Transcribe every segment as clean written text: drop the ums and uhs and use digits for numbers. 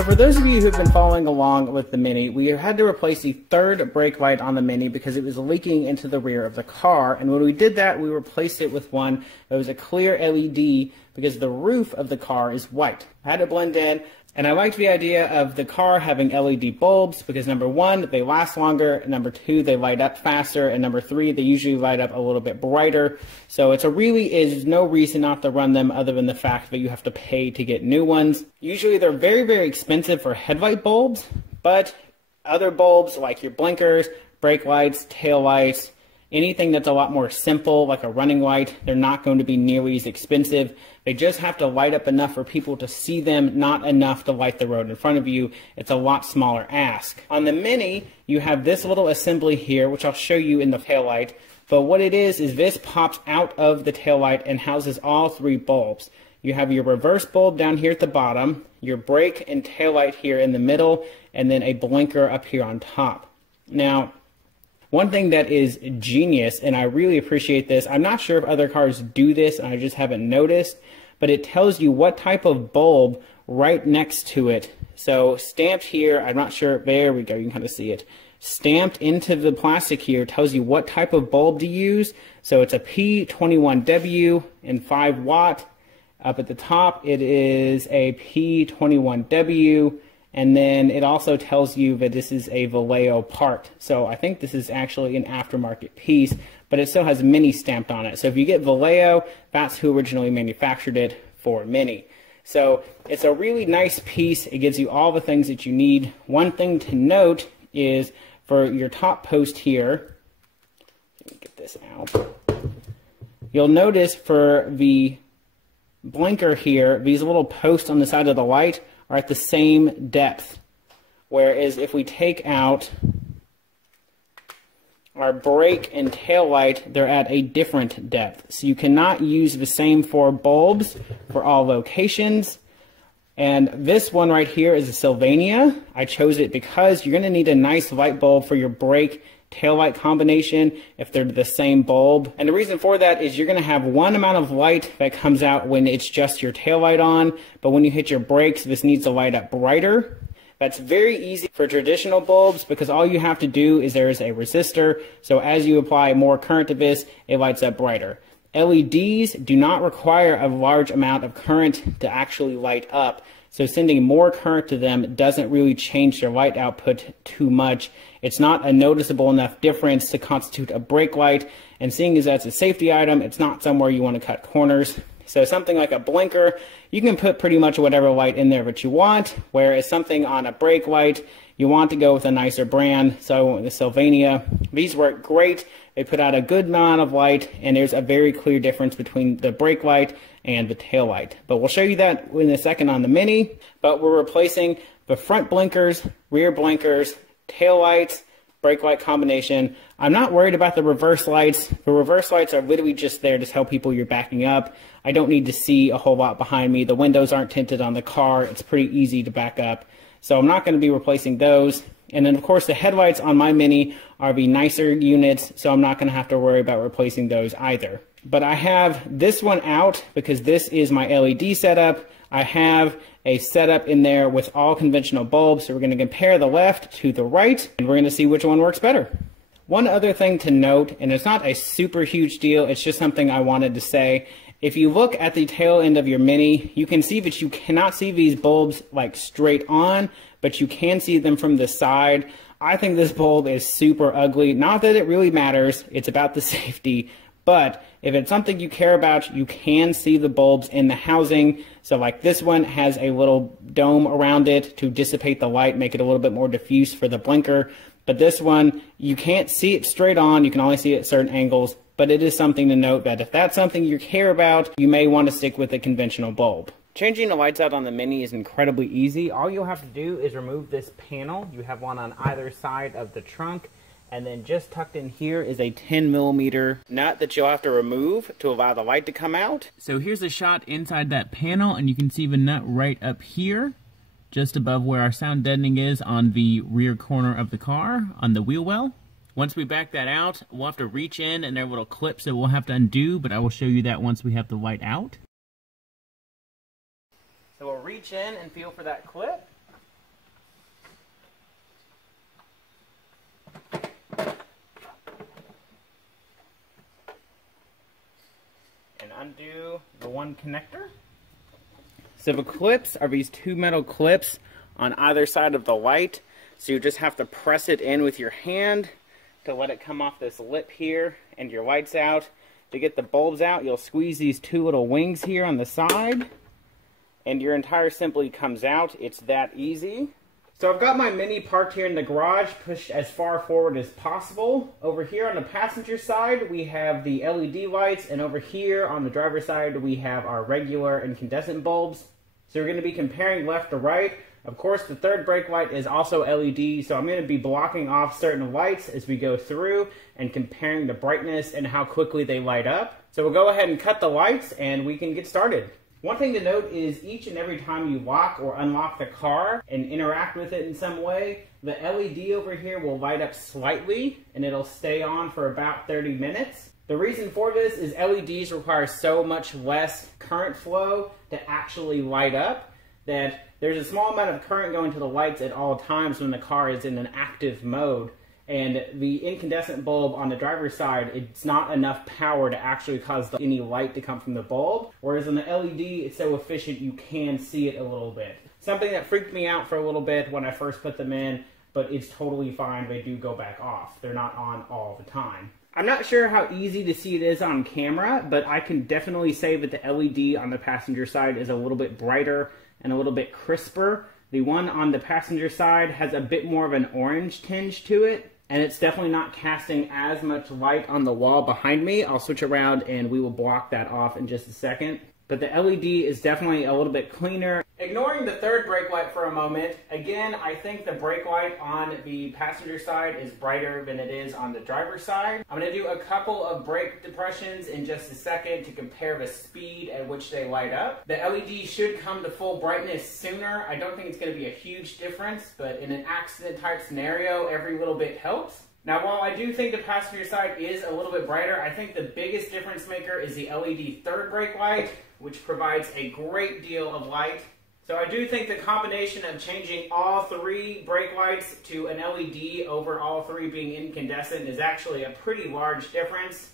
So for those of you who've been following along with the Mini, we had to replace the third brake light on the Mini because it was leaking into the rear of the car. And when we did that, we replaced it with one that was a clear LED because the roof of the car is white. I had to blend in. And I liked the idea of the car having LED bulbs because number one, they last longer, number two, they light up faster, and number three, they usually light up a little bit brighter. So it's really is no reason not to run them other than the fact that you have to pay to get new ones. Usually they're very, very expensive for headlight bulbs, but other bulbs like your blinkers, brake lights, tail lights, anything that's a lot more simple like a running light, they're not going to be nearly as expensive. They just have to light up enough for people to see them, not enough to light the road in front of you. It's a lot smaller ask. On the Mini, you have this little assembly here, which I'll show you in the taillight. But what it is this pops out of the taillight and houses all three bulbs. You have your reverse bulb down here at the bottom, your brake and taillight here in the middle, and then a blinker up here on top. Now, one thing that is genius, and I really appreciate this, I'm not sure if other cars do this, and I just haven't noticed, but it tells you what type of bulb right next to it. So stamped here, I'm not sure, there we go, you can kind of see it. Stamped into the plastic here tells you what type of bulb to use. So it's a P21W and 5 watt. Up at the top, it is a P21W. And then it also tells you that this is a Vallejo part. So I think this is actually an aftermarket piece, but it still has Mini stamped on it. So if you get Vallejo, that's who originally manufactured it for Mini. So it's a really nice piece. It gives you all the things that you need. One thing to note is for your top post here, let me get this out. You'll notice for the blinker here, these little posts on the side of the light are at the same depth. Whereas if we take out our brake and tail light, they're at a different depth. So you cannot use the same 4 bulbs for all locations. And this one right here is a Sylvania. I chose it because you're gonna need a nice light bulb for your brake taillight combination if they're the same bulb. And the reason for that is you're going to have one amount of light that comes out when it's just your taillight on, but when you hit your brakes, this needs to light up brighter. That's very easy for traditional bulbs because all you have to do is there is a resistor, so as you apply more current to this, it lights up brighter. LEDs do not require a large amount of current to actually light up, so sending more current to them doesn't really change their light output too much. It's not a noticeable enough difference to constitute a brake light, and seeing as that's a safety item, it's not somewhere you want to cut corners. So something like a blinker, you can put pretty much whatever light in there that you want, whereas something on a brake light, you want to go with a nicer brand, so I went with the Sylvania. These work great. They put out a good amount of light, and there's a very clear difference between the brake light and the tail light. But we'll show you that in a second on the Mini. But we're replacing the front blinkers, rear blinkers, tail lights, brake light combination. I'm not worried about the reverse lights. The reverse lights are literally just there to tell people you're backing up. I don't need to see a whole lot behind me. The windows aren't tinted on the car. It's pretty easy to back up. So I'm not going to be replacing those. And then of course the headlights on my Mini are the nicer units, so I'm not going to have to worry about replacing those either. But I have this one out because this is my LED setup. I have a setup in there with all conventional bulbs, so we're going to compare the left to the right, and we're going to see which one works better. One other thing to note, and it's not a super huge deal, it's just something I wanted to say. If you look at the tail end of your Mini, you can see that you cannot see these bulbs like straight on, but you can see them from the side. I think this bulb is super ugly. Not that it really matters, it's about the safety, but if it's something you care about, you can see the bulbs in the housing. So like this one has a little dome around it to dissipate the light, make it a little bit more diffuse for the blinker. But this one, you can't see it straight on, you can only see it at certain angles. But it is something to note that if that's something you care about, you may want to stick with a conventional bulb. Changing the lights out on the Mini is incredibly easy. All you'll have to do is remove this panel. You have one on either side of the trunk. And then just tucked in here is a 10mm nut that you'll have to remove to allow the light to come out. So here's a shot inside that panel, and you can see the nut right up here, just above where our sound deadening is on the rear corner of the car, on the wheel well. Once we back that out, we'll have to reach in, and there are little clips that we'll have to undo, but I will show you that once we have the light out. So we'll reach in and feel for that clip. undo the one connector. So the clips are these two metal clips on either side of the light. So you just have to press it in with your hand to let it come off this lip here, and your light's out. To get the bulbs out, you'll squeeze these two little wings here on the side, and your entire assembly comes out. It's that easy. So I've got my Mini parked here in the garage, pushed as far forward as possible. Over here on the passenger side, we have the LED lights, and over here on the driver's side, we have our regular incandescent bulbs. So we're going to be comparing left to right. Of course, the third brake light is also LED, so I'm going to be blocking off certain lights as we go through and comparing the brightness and how quickly they light up. So we'll go ahead and cut the lights and we can get started. One thing to note is each and every time you lock or unlock the car and interact with it in some way, the LED over here will light up slightly and it'll stay on for about 30 minutes. The reason for this is LEDs require so much less current flow to actually light up that there's a small amount of current going to the lights at all times when the car is in an active mode. And the incandescent bulb on the driver's side, it's not enough power to actually cause any light to come from the bulb. Whereas on the LED, it's so efficient you can see it a little bit. Something that freaked me out for a little bit when I first put them in, but it's totally fine. They do go back off. They're not on all the time. I'm not sure how easy to see it is on camera, but I can definitely say that the LED on the passenger side is a little bit brighter and a little bit crisper. The one on the passenger side has a bit more of an orange tinge to it, and it's definitely not casting as much light on the wall behind me. I'll switch around and we will block that off in just a second. But the LED is definitely a little bit cleaner. Ignoring the third brake light for a moment, again, I think the brake light on the passenger side is brighter than it is on the driver's side. I'm going to do a couple of brake depressions in just a second to compare the speed at which they light up. The LED should come to full brightness sooner. I don't think it's going to be a huge difference, but in an accident type scenario, every little bit helps. Now, while I do think the passenger side is a little bit brighter, I think the biggest difference maker is the LED third brake light, which provides a great deal of light. So I do think the combination of changing all three brake lights to an LED over all three being incandescent is actually a pretty large difference.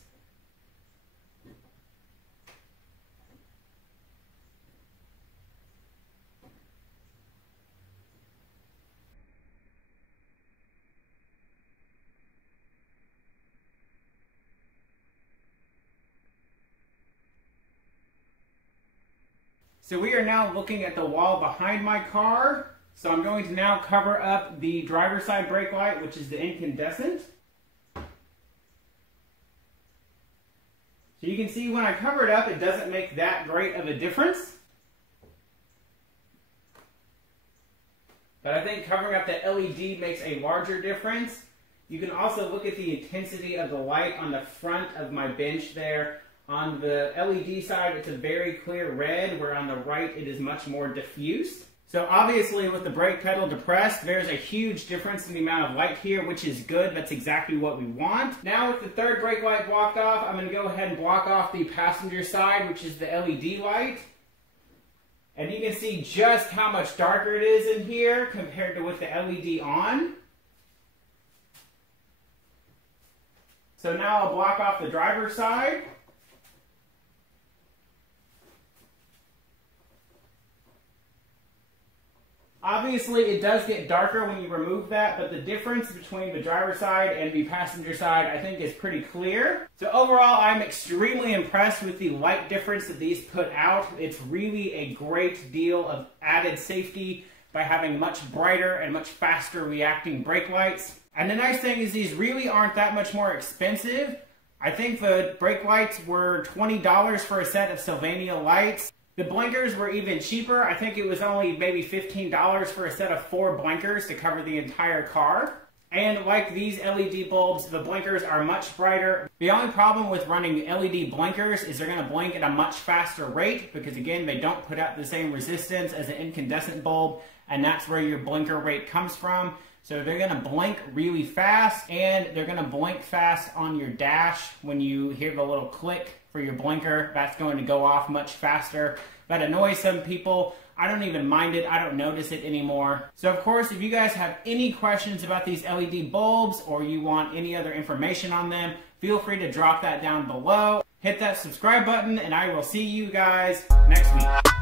So we are now looking at the wall behind my car. So I'm going to now cover up the driver's side brake light, which is the incandescent. So you can see when I cover it up, it doesn't make that great of a difference. But I think covering up the LED makes a larger difference. You can also look at the intensity of the light on the front of my bench there. On the LED side, it's a very clear red, where on the right, it is much more diffused. So obviously, with the brake pedal depressed, there's a huge difference in the amount of light here, which is good. That's exactly what we want. Now, with the third brake light blocked off, I'm going to go ahead and block off the passenger side, which is the LED light. And you can see just how much darker it is in here compared to with the LED on. So now I'll block off the driver's side. Obviously, it does get darker when you remove that, but the difference between the driver's side and the passenger side, I think, is pretty clear. So overall, I'm extremely impressed with the light difference that these put out. It's really a great deal of added safety by having much brighter and much faster reacting brake lights. And the nice thing is these really aren't that much more expensive. I think the brake lights were $20 for a set of Sylvania lights. The blinkers were even cheaper. I think it was only maybe $15 for a set of 4 blinkers to cover the entire car. And like these LED bulbs, the blinkers are much brighter. The only problem with running LED blinkers is they're going to blink at a much faster rate because, again, they don't put out the same resistance as an incandescent bulb, and that's where your blinker rate comes from. So they're going to blink really fast, and they're going to blink fast on your dash. When you hear the little click for your blinker, that's going to go off much faster. That annoys some people. I don't even mind it. I don't notice it anymore. So of course, if you guys have any questions about these LED bulbs or you want any other information on them, feel free to drop that down below. hit that subscribe button, and I will see you guys next week.